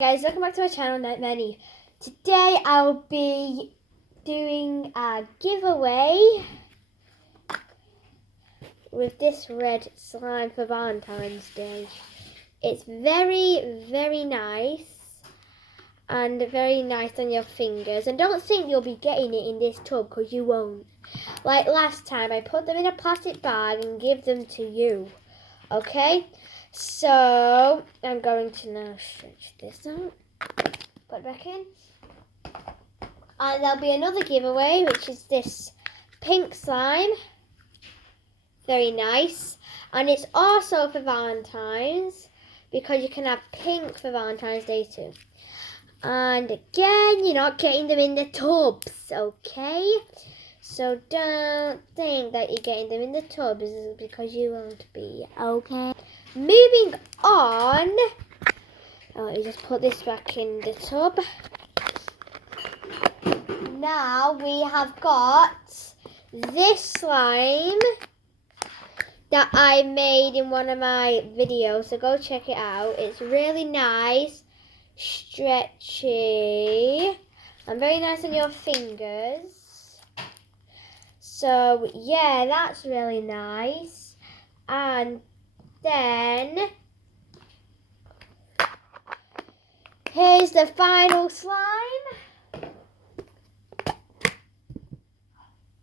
Guys, welcome back to my channel, Night Menu. Today I'll be doing a giveaway with this red slime for Valentine's Day. It's very, very nice and very nice on your fingers. And don't think you'll be getting it in this tub because you won't. Like last time, I put them in a plastic bag and give them to you. Okay? So, I'm going to now stretch this out, put it back in, and there'll be another giveaway, which is this pink slime, very nice, and it's also for Valentine's, because you can have pink for Valentine's Day too. And again, you're not getting them in the tubs, okay? So don't think that you're getting them in the tubs because you won't be, okay? Moving on, you just put this back in the tub. Now we have got this slime that I made in one of my videos, so go check it out. It's really nice, stretchy, and very nice on your fingers. So yeah, that's really nice. And then here's the final slime.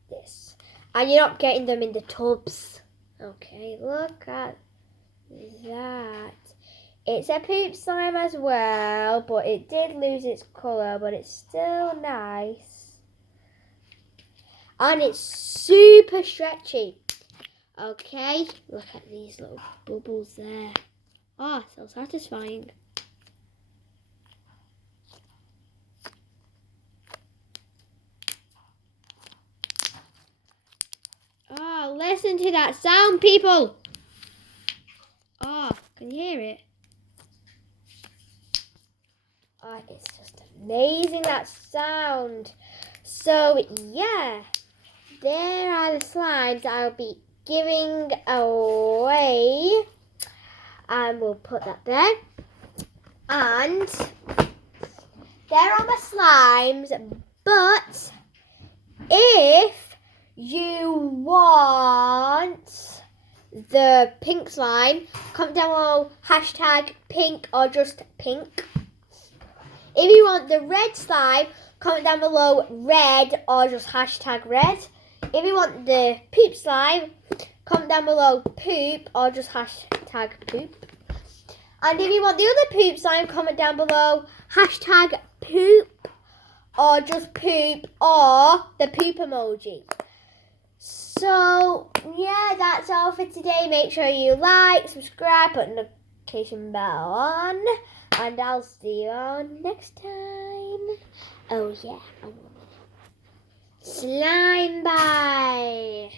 This. And you're not getting them in the tubs. Okay, look at that. It's a poop slime as well, but it did lose its colour, but it's still nice. And it's super stretchy. Okay, look at these little bubbles there. Oh, so satisfying. Oh, listen to that sound, people. Oh, can you hear it? Oh, it's just amazing, that sound. So, yeah, there are the slimes that I'll be giving away, and we'll put that there. And there are my slimes, but if you want the pink slime, comment down below #pink or just pink. If you want the red slime, comment down below red or just #red. If you want the poop slime, comment down below poop or just #poop. And if you want the other poop slime, comment down below #poop or just poop or the poop emoji. So, yeah, that's all for today. Make sure you like, subscribe, put the notification bell on, and I'll see you all next time. Oh, yeah. Slime bye.